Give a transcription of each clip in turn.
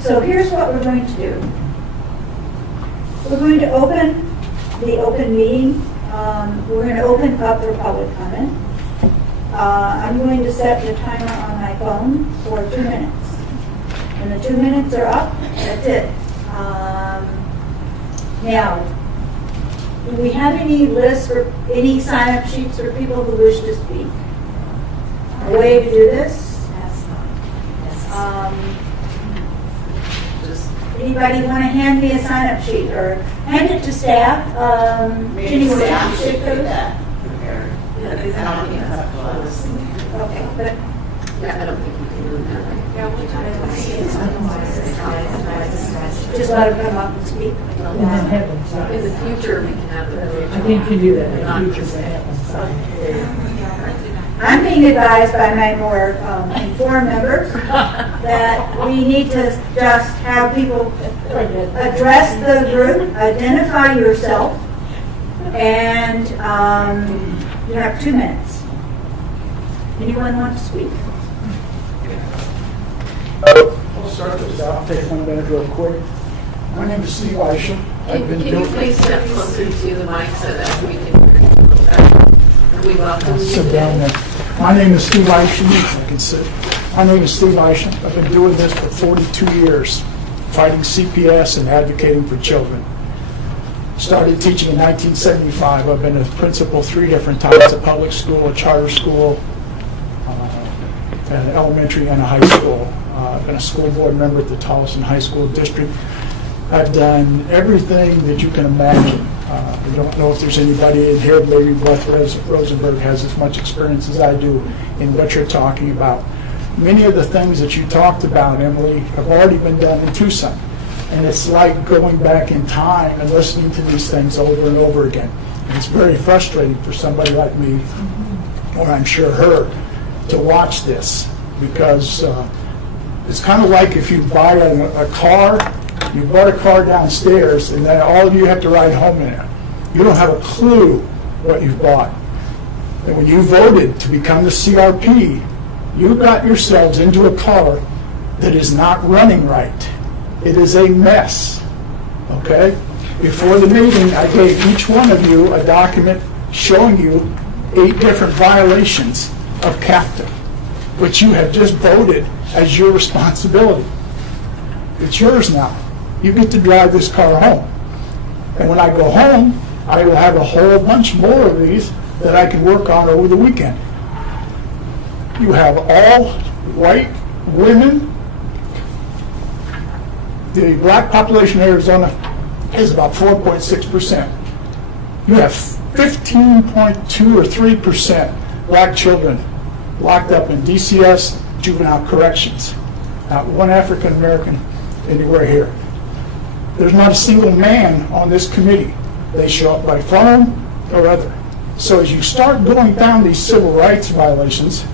So here's what we're going to do. We're going to open the open meeting. We're going to open up for public comment. I'm going to set the timer on my phone for 2 minutes. When the 2 minutes are up, that's it. Now, do we have any lists or any sign-up sheets for people who wish to speak? A way to do this? Anybody want to hand me a sign-up sheet or hand it to staff? Maybe staff should do that. Okay, but Yeah, I don't think we can do that. just let them come up and speak. In the future, we can have the. I think you do that in the future. I'm being advised by my more informed members that we need to just have people address the group, identify yourself, and you have 2 minutes. Anyone want to speak? I'll start this out. Take 1 minute real quick. My name is Steve Isham. I've been Can you doing. please step closer to the mic so that we can we welcome you. Sit down there. My name is Steve Isham. I can sit. My name is Steve Isham. I've been doing this for 42 years, fighting CPS and advocating for children. Started teaching in 1975. I've been a principal 3 different times, a public school, a charter school, an elementary and a high school. I've been a school board member at the Tolleson High School District. I've done everything that you can imagine. I don't know if there's anybody in here, maybe Beth Rosenberg has as much experience as I do in what you're talking about. Many of the things that you talked about, Emily, have already been done in Tucson. And it's like going back in time and listening to these things over and over again. And it's very frustrating for somebody like me, or I'm sure her, to watch this, because it's kind of like if you buy a car, you bought a car downstairs, and then all of you have to ride home in it. You don't have a clue what you've bought. And when you voted to become the CRP, you got yourselves into a car that is not running right. It is a mess, okay? Before the meeting, I gave each one of you a document showing you 8 different violations of CAFTA, which you have just voted as your responsibility. It's yours now. You get to drive this car home. And when I go home, I will have a whole bunch more of these that I can work on over the weekend. You have all white women. The black population in Arizona is about 4.6%. You have 15.2 or 3% black children locked up in DCS juvenile corrections. Not one African American anywhere here. There's not a single man on this committee. They show up by phone or other. So as you start going down these civil rights violations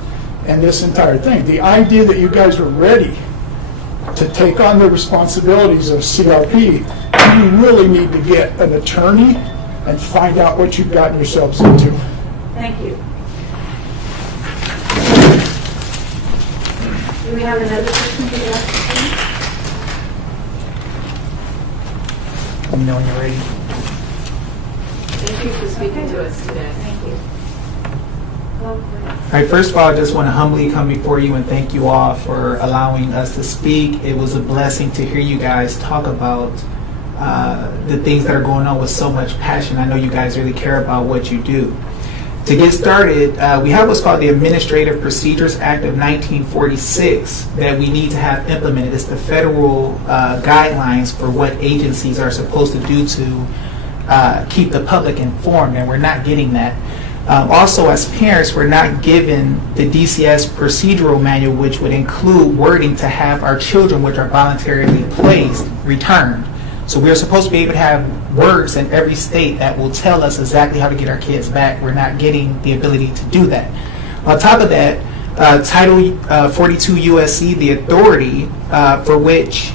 and this entire thing, the idea that you guys are ready to take on the responsibilities of CRP, you really need to get an attorney and find out what you've gotten yourselves into. Thank you. Do we have another person who would like to speak? Let me know when you're ready. Thank you for speaking to us today. Thank you. All right, first of all, I just want to humbly come before you and thank you all for allowing us to speak. It was a blessing to hear you guys talk about the things that are going on with so much passion. I know you guys really care about what you do. To get started, we have what's called the Administrative Procedures Act of 1946 that we need to have implemented. It's the federal guidelines for what agencies are supposed to do to keep the public informed, and we're not getting that. Also, as parents, we're not given the DCS procedural manual, which would include wording to have our children, which are voluntarily placed, returned. So we're supposed to be able to have words in every state that will tell us exactly how to get our kids back. We're not getting the ability to do that. On top of that, Title 42 USC, the authority for which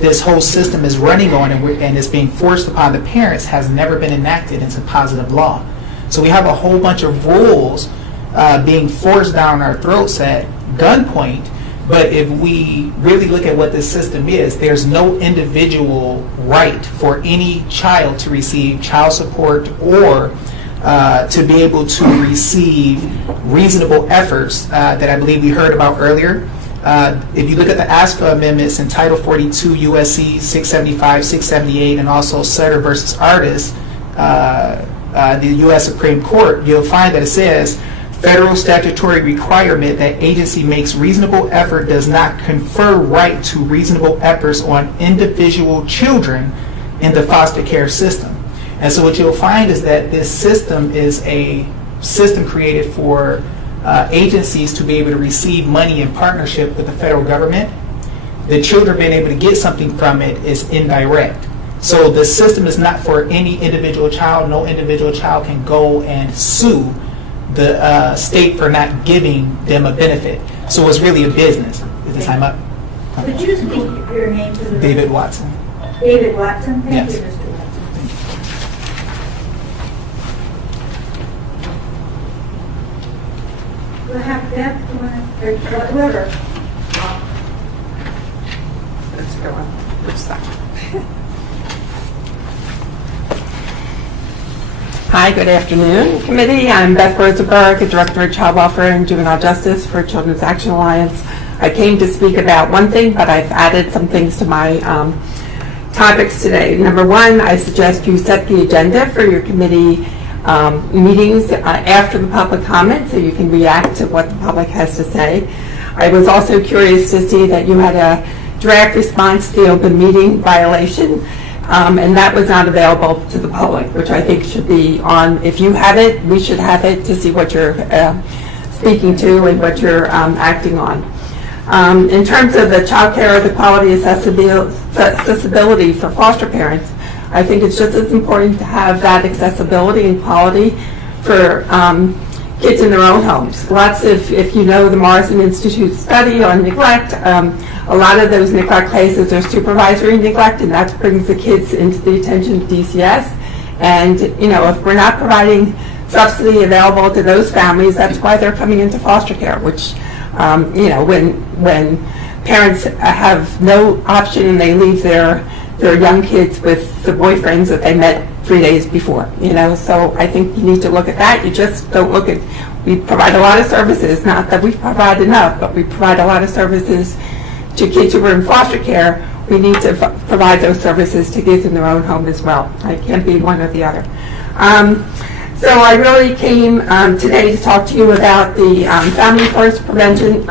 this whole system is running on and is being forced upon the parents, has never been enacted into positive law. So we have a whole bunch of rules being forced down our throats at gunpoint But if we really look at what this system is, there's no individual right for any child to receive child support or to be able to receive reasonable efforts that I believe we heard about earlier. If you look at the ASFA amendments in Title 42 USC 675, 678, and also Sutter versus Artis, the U.S. Supreme Court, you'll find that it says, federal statutory requirement that agency makes reasonable effort does not confer right to reasonable efforts on individual children in the foster care system. And so what you'll find is that this system is a system created for agencies to be able to receive money in partnership with the federal government. The children being able to get something from it is indirect. So the system is not for any individual child. No individual child can go and sue the state for not giving them a benefit. So it's really a business. Is the time up? Could you speak your name to the David Watson. David Watson? Thank Yes. you, Mr. Watson. We'll have Beth, or whoever. Let's go on. Which side? Hi, good afternoon, committee. I'm Beth Rosenberg, the Director of Child Welfare and Juvenile Justice for Children's Action Alliance. I came to speak about one thing, but I've added some things to my topics today. Number one, I suggest you set the agenda for your committee meetings after the public comment so you can react to what the public has to say. I was also curious to see that you had a draft response to the open meeting violation. And that was not available to the public, which I think should be on. If you have it, we should have it to see what you're speaking to and what you're acting on. In terms of the child care, the quality accessibility for foster parents, I think it's just as important to have that accessibility and quality for kids in their own homes. Lots of, if you know the Morrison Institute study on neglect, a lot of those neglect cases are supervisory neglect, and that brings the kids into the attention of DCS. And you know, if we're not providing subsidy available to those families, that's why they're coming into foster care. Which, you know, when parents have no option and they leave their young kids with the boyfriends that they met 3 days before. You know, so I think you need to look at that. You just don't look at. We provide a lot of services, not that we provide enough, but we provide a lot of services to kids who are in foster care. We need to provide those services to kids in their own home as well. It can't be one or the other. So I really came today to talk to you about the Family First Prevention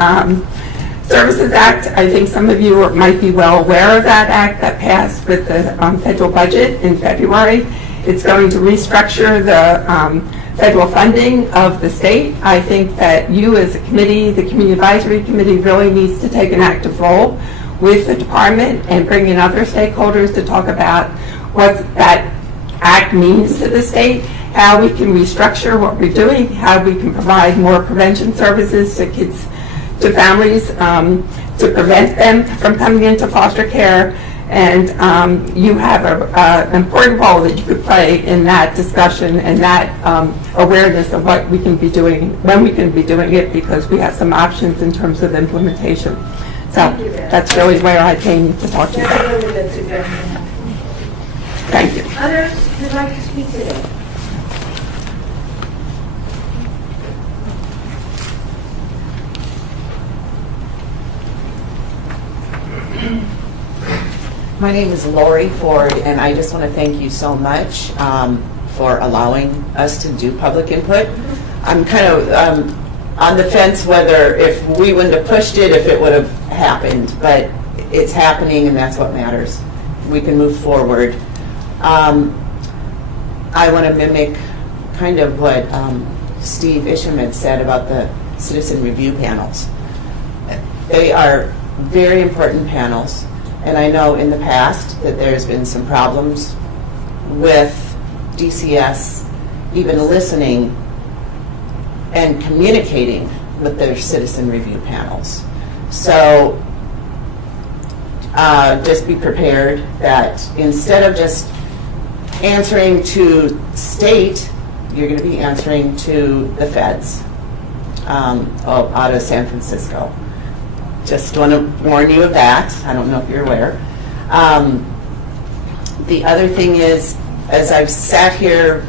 Services Act. I think some of you might be well aware of that act that passed with the federal budget in February. It's going to restructure the federal funding of the state. I think that you as a committee, the Community Advisory Committee, really needs to take an active role with the department and bring in other stakeholders to talk about what that act means to the state, how we can restructure what we're doing, how we can provide more prevention services to kids, to families, to prevent them from coming into foster care. And you have an important role that you could play in that discussion and that awareness of what we can be doing, when we can be doing it, because we have some options in terms of implementation. So that's really where I came to talk to you. That's a really good suggestion. Thank you. Others who'd like to speak today? My name is Lori Ford, and I just want to thank you so much for allowing us to do public input. I'm kind of on the fence whether if we wouldn't have pushed it, if it would have happened, but it's happening, and that's what matters. We can move forward. I want to mimic kind of what Steve Isham had said about the citizen review panels. They are very important panels. And I know in the past that there's been some problems with DCS even listening and communicating with their citizen review panels. So just be prepared that instead of just answering to state, you're going to be answering to the feds out of San Francisco. Just want to warn you of that. I don't know if you're aware. The other thing is, as I've sat here,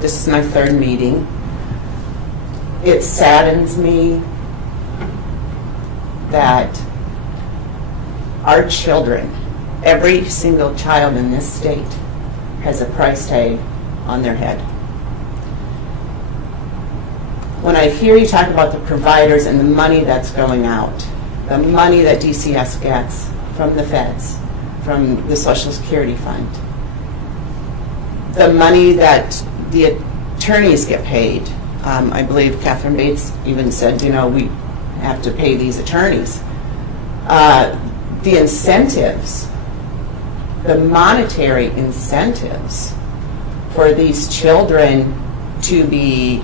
this is my third meeting, it saddens me that our children, every single child in this state, has a price tag on their head. When I hear you talk about the providers and the money that's going out, the money that DCS gets from the feds, from the Social Security Fund, the money that the attorneys get paid, I believe Catherine Bates even said, you know, we have to pay these attorneys. The incentives, the monetary incentives for these children to be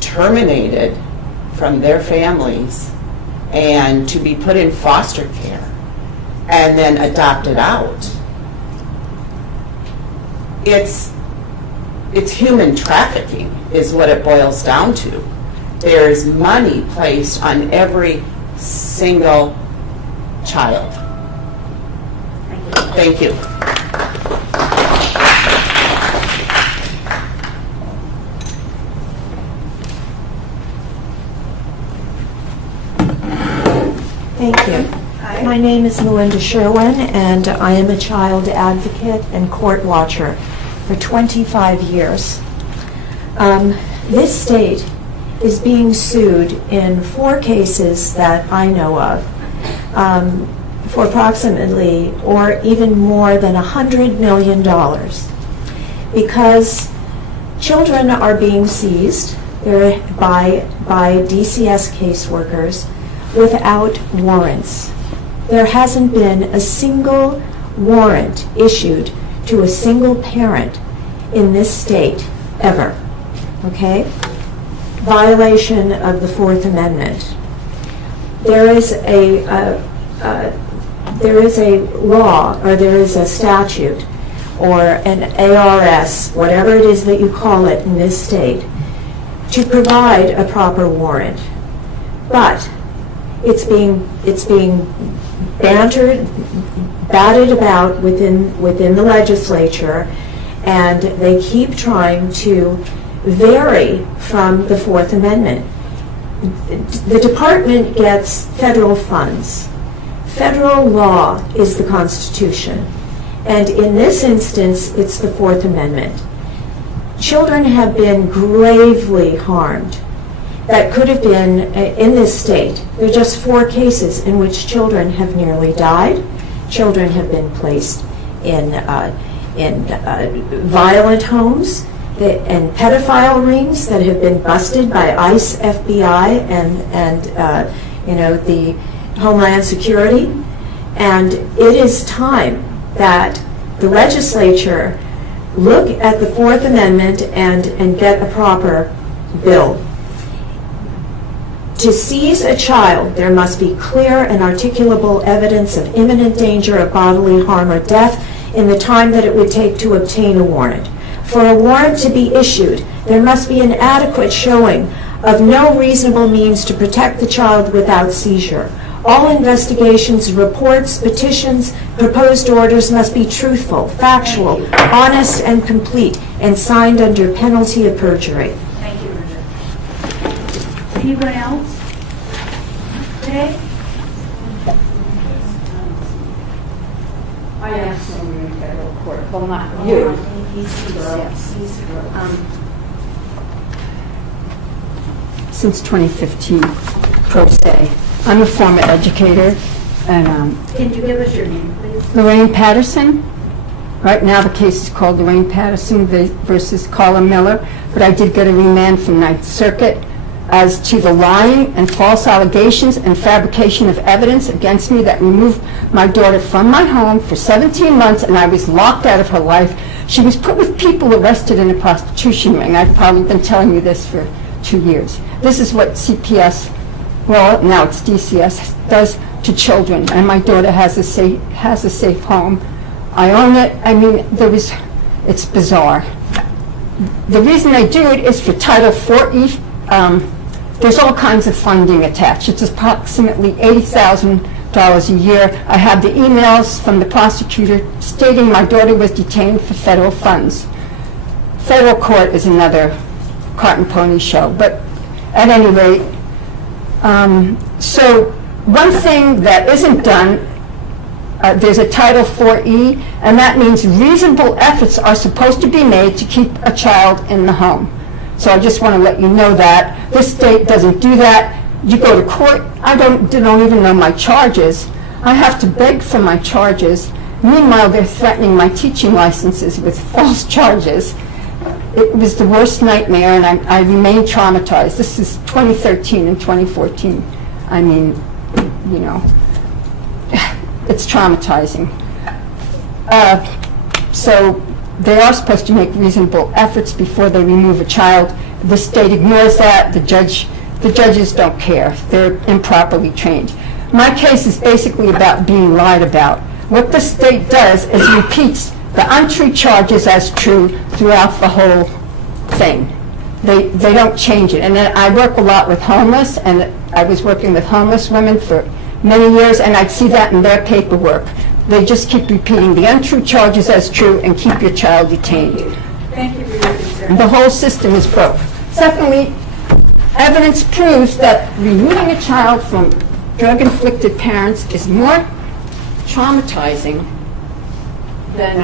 terminated from their families and to be put in foster care and then adopted out. It's human trafficking is what it boils down to. There's money placed on every single child. Thank you. Thank you. My name is Melinda Sherwin, and I am a child advocate and court watcher for 25 years. This state is being sued in 4 cases that I know of for approximately or even more than $100 million because children are being seized by DCS caseworkers without warrants. There hasn't been a single warrant issued to a single parent in this state ever. Okay? Violation of the 4th Amendment. There is a law, or there is a statute, or an ARS, whatever it is that you call it in this state, to provide a proper warrant. But it's being batted about within the legislature, and they keep trying to vary from the 4th Amendment. The department gets federal funds. Federal law is the Constitution, and in this instance, it's the 4th Amendment. Children have been gravely harmed. That could have been in this state. There are just 4 cases in which children have nearly died. Children have been placed in violent homes and pedophile rings that have been busted by ICE, FBI, and the Homeland Security. And it is time that the legislature look at the 4th Amendment and get a proper bill. To seize a child, there must be clear and articulable evidence of imminent danger of bodily harm or death in the time that it would take to obtain a warrant. For a warrant to be issued, there must be an adequate showing of no reasonable means to protect the child without seizure. All investigations, reports, petitions, proposed orders must be truthful, factual, honest, and complete, and signed under penalty of perjury. Thank you, Linda. Anyone else? Okay. I am suing you in federal court. Well, not you. Since 2015, pro se. I'm a former educator, and Can you give us your name, please? Lorraine Patterson. Right now the case is called Lorraine Patterson versus Colin Miller, but I did get a remand from Ninth Circuit as to the lying and false allegations and fabrication of evidence against me that removed my daughter from my home for 17 months, and I was locked out of her life. She was put with people arrested in a prostitution ring. I've probably been telling you this for 2 years. This is what CPS, well, now it's DCS, does to children, and my daughter has a safe home. I own it. I mean, it's bizarre. The reason I do it is for Title 4E there's all kinds of funding attached. It's approximately $80,000 a year. I have the emails from the prosecutor stating my daughter was detained for federal funds. Federal court is another cart and pony show, but at any rate, so one thing that isn't done, there's a Title 4E, and that means reasonable efforts are supposed to be made to keep a child in the home. So I just want to let you know that. This state doesn't do that. You go to court, I don't even know my charges. I have to beg for my charges. Meanwhile, they're threatening my teaching licenses with false charges. It was the worst nightmare, and I remain traumatized. This is 2013 and 2014. I mean, you know, it's traumatizing. So they are supposed to make reasonable efforts before they remove a child. The state ignores that. The judges don't care. They're improperly trained. My case is basically about being lied about. What the state does is repeats the untrue charges as true throughout the whole thing. They don't change it. And then I work a lot with homeless, and I was working with homeless women for many years, and I'd see that in their paperwork. They just keep repeating the untrue charges as true and keep your child detained. Thank you for your concern. The whole system is broke. Secondly, evidence proves that removing a child from drug-inflicted parents is more traumatizing than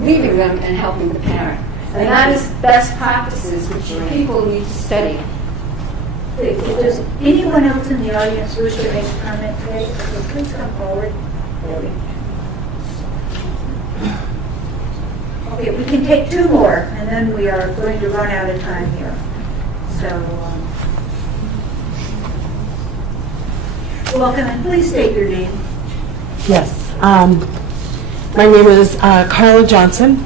leaving them and helping the parent. And that is best practices, which people need to study. Does anyone else in the audience wish to make a comment today? So please come forward. Okay, we can take two more, and then we are going to run out of time here. So, welcome, and please state your name. Yes. My name is Carla Johnson.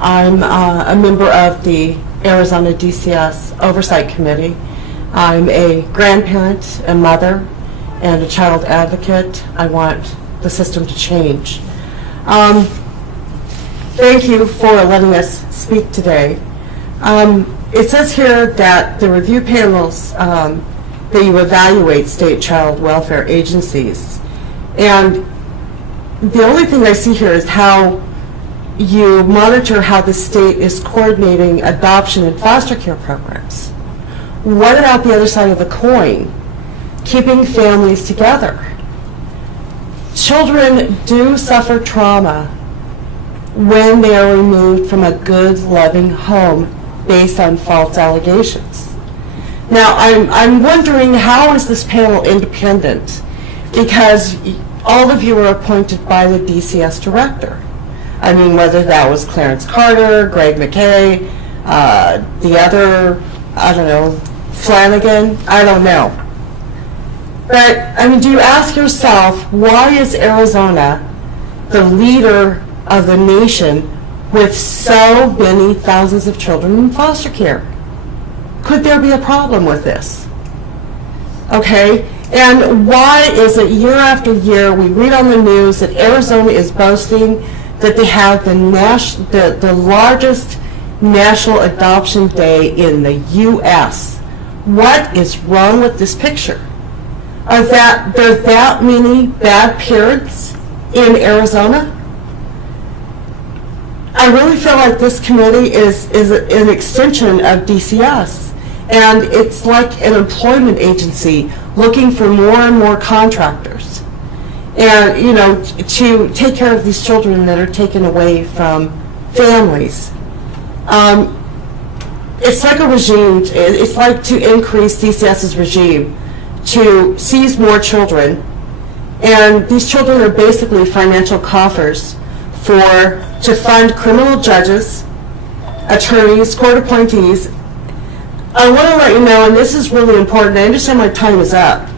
I'm a member of the Arizona DCS Oversight Committee. I'm a grandparent, a mother, and a child advocate. I want the system to change. Thank you for letting us speak today. It says here that the review panels, that you evaluate state child welfare agencies. And the only thing I see here is how you monitor how the state is coordinating adoption and foster care programs. What about the other side of the coin? Keeping families together. Children do suffer trauma when they are removed from a good, loving home based on false allegations. Now, I'm wondering, how is this panel independent? Because all of you were appointed by the DCS director. I mean, whether that was Clarence Carter, Greg McKay, the other, I don't know, Flanagan, I don't know. But, I mean, do you ask yourself, why is Arizona the leader of the nation with so many thousands of children in foster care? Could there be a problem with this? Okay, and why is it year after year we read on the news that Arizona is boasting that they have the largest national adoption day in the U.S.? What is wrong with this picture? Are there that many bad parents in Arizona? I really feel like this committee is an extension of DCS, and it's like an employment agency looking for more and more contractors, and you know, to take care of these children that are taken away from families. It's like a regime. It's like to increase DCS's regime to seize more children, and these children are basically financial coffers to fund criminal judges, attorneys, court appointees. I want to let you know, and this is really important, I understand my time is up,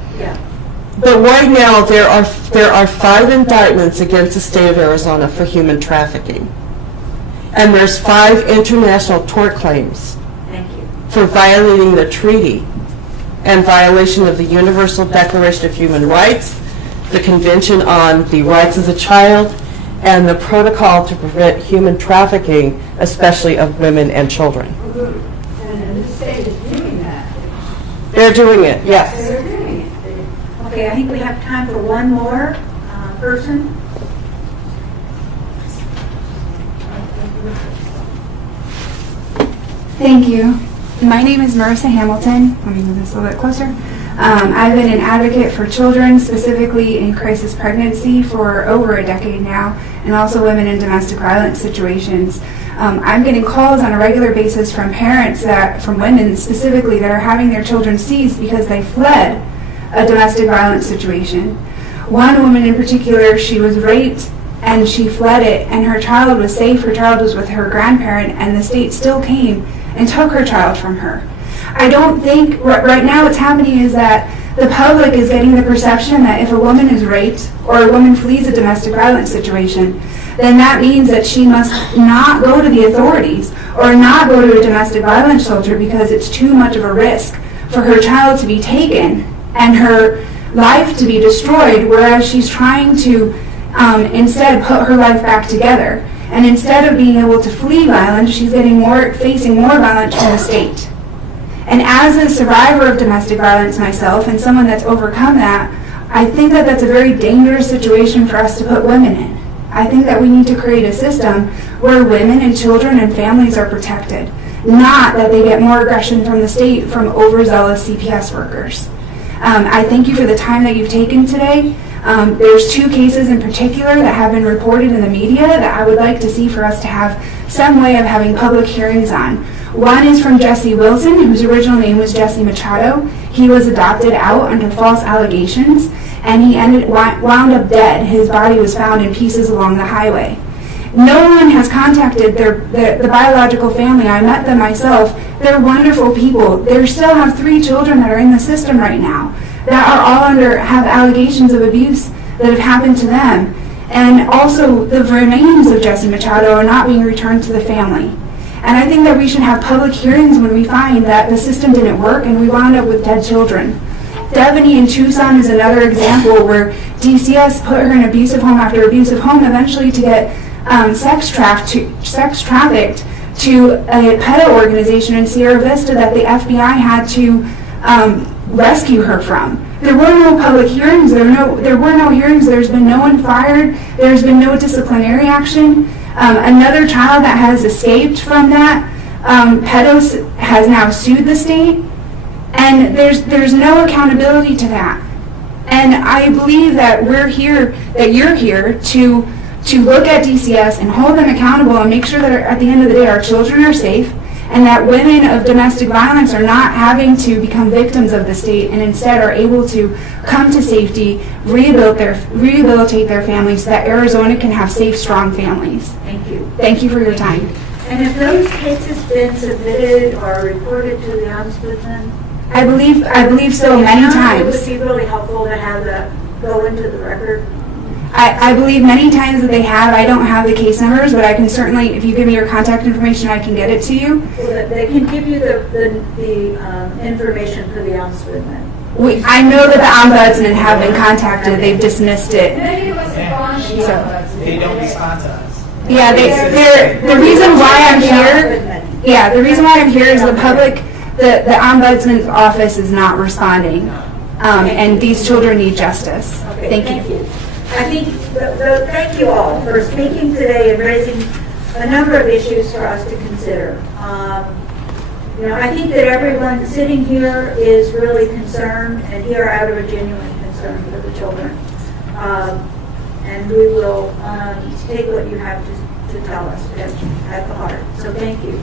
but right now there are 5 indictments against the state of Arizona for human trafficking. And there's 5 international tort claims for violating the treaty and violation of the Universal Declaration of Human Rights, the Convention on the Rights of the Child, and the Protocol to Prevent Human Trafficking, especially of women and children. And the state is doing that. They're doing it, yes. Okay, I think we have time for one more person. Thank you. My name is Marissa Hamilton. Let me move this a little bit closer. I've been an advocate for children, specifically in crisis pregnancy, for over a decade now, and also women in domestic violence situations. I'm getting calls on a regular basis from parents, from women specifically, that are having their children seized because they fled a domestic violence situation. One woman in particular, she was raped and she fled it, and her child was safe. Her child was with her grandparent, and the state still came and took her child from her. I don't think, right now what's happening is that the public is getting the perception that if a woman is raped or a woman flees a domestic violence situation, then that means that she must not go to the authorities or not go to a domestic violence shelter because it's too much of a risk for her child to be taken and her life to be destroyed, whereas she's trying to instead put her life back together. And instead of being able to flee violence, she's facing more violence from the state. And as a survivor of domestic violence myself, and someone that's overcome that, I think that that's a very dangerous situation for us to put women in. I think that we need to create a system where women and children and families are protected, not that they get more aggression from the state from overzealous CPS workers. I thank you for the time that you've taken today. There's two cases in particular that have been reported in the media that I would like to see for us to have some way of having public hearings on. One is from Jesse Wilson, whose original name was Jesse Machado. He was adopted out under false allegations, and he wound up dead. His body was found in pieces along the highway. No one has contacted the biological family. I met them myself. They're wonderful people. They still have 3 children that are in the system right now that are all have allegations of abuse that have happened to them. And also the remains of Jesse Machado are not being returned to the family. And I think that we should have public hearings when we find that the system didn't work and we wound up with dead children. Devaney in Tucson is another example where DCS put her in abusive home after abusive home, eventually to get sex trafficked to a pedo organization in Sierra Vista that the FBI had to rescue her from. There were no public hearings. There were no hearings. There's been no one fired. There's been no disciplinary action. Another child that has escaped from that pedos has now sued the state, and there's no accountability to that. And I believe that you're here to look at DCS and hold them accountable and make sure that at the end of the day our children are safe, and that women of domestic violence are not having to become victims of the state and instead are able to come to safety, rehabilitate their families so that Arizona can have safe, strong families. Thank you. Thank you for your time. And have those cases been submitted or reported to the Ombudsman? I believe so, many times. It would be really helpful to have that go into the record. I believe many times that they have. I don't have the case numbers, but I can certainly, if you give me your contact information, I can get it to you. Well, they can give you the information for the Ombudsman. I know that the Ombudsman have been contacted. They've dismissed it. They don't respond to us. Yeah, the reason why I'm here. Yeah, the reason why I'm here is the public. The Ombudsman's office is not responding, and these children need justice. Okay, thank you. I think, thank you all for speaking today and raising a number of issues for us to consider. I think that everyone sitting here is really concerned and here out of a genuine concern for the children. And we will take what you have to tell us at the heart. So thank you.